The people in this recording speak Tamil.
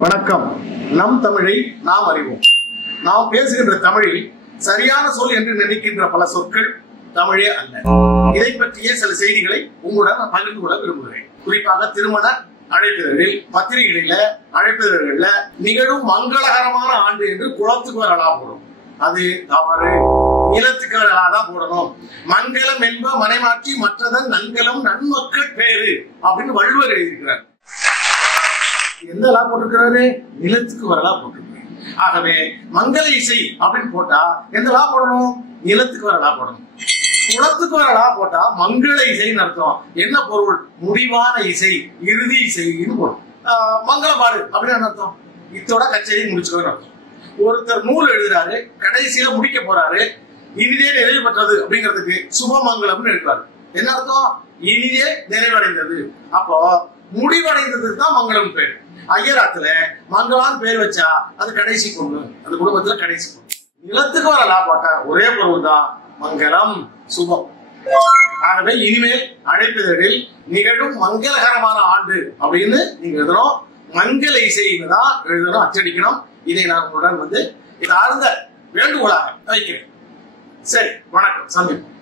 வணக்கம். நம் தமிழை நாம் அறிவோம். நாம் பேசுகின்ற தமிழில் சரியான சொல் என்று நினைக்கின்ற பல சொற்கள் தமிழே அல்ல. இதை பற்றிய சில செய்திகளை உங்களுடன் நான் பகிர்ந்து கொள்ள விரும்புகிறேன். குறிப்பாக திருமண அழைப்பிதழில், பத்திரிகைகளில, அழைப்பிதழ்கள்ல நிகழும் மங்களகரமான ஆண்டு என்று குளத்துக்கு வரலா போடும். அது தவறு. நிலத்துக்கு வரலாதான் போடணும். மங்களம் என்ப மனைமாற்றி மற்றதன் நன்கலம் நன்மக்கள் பேரு அப்படின்னு வள்ளுவர் எழுதியிருக்கிறார். எந்த லா போட்டிருக்கிறாரு? நிலத்துக்கு வரலா போட்டிருக்கிறாரு. ஆகவே மங்கள இசை அப்படின்னு போட்டா எந்த லா போடணும்? நிலத்துக்கு வரலா போடணும். குளத்துக்கு வரலா போட்டா மங்கள இசைன்னு அர்த்தம். என்ன பொருள்? முடிவான இசை, இறுதி இசைன்னு போடும். மங்களபாடு அப்படின்னு அர்த்தம். இத்தோட கச்சேரி முடிச்சுக்கோன்னு அர்த்தம். ஒருத்தர் நூல் எழுதுறாரு, கடைசியில முடிக்க போறாரு, இனிதே நிறைவு பெற்றது அப்படிங்கிறதுக்கு சுபமங்கலம்னு எழுதுறாரு. என்ன அர்த்தம்? இனிதே நிறைவடைந்தது. அப்போ முடிவடைந்ததுக்கு தான் மங்களம் பேர். ஐயராத்துல மங்களான்னு பேர் வச்சா அது கடைசி பொண்ணு, அந்த குடும்பத்துல கடைசி பொண்ணு. நிலத்துக்கு வரலா போட்டா ஒரே பொருள் தான், மங்களம், சுபம். ஆகவே இனிமேல் அழைப்பிதழில் நிகழும் மங்களகரமான ஆண்டு அப்படின்னு நீங்க எழுதணும். மங்கள இசைன்னு தான் எழுதணும், அச்சடிக்கணும். இதை நான் உங்களுடன் ஆழ்ந்த வேண்டுகோளாக வைக்கிறேன். சரி, வணக்கம், சந்திப்போம்.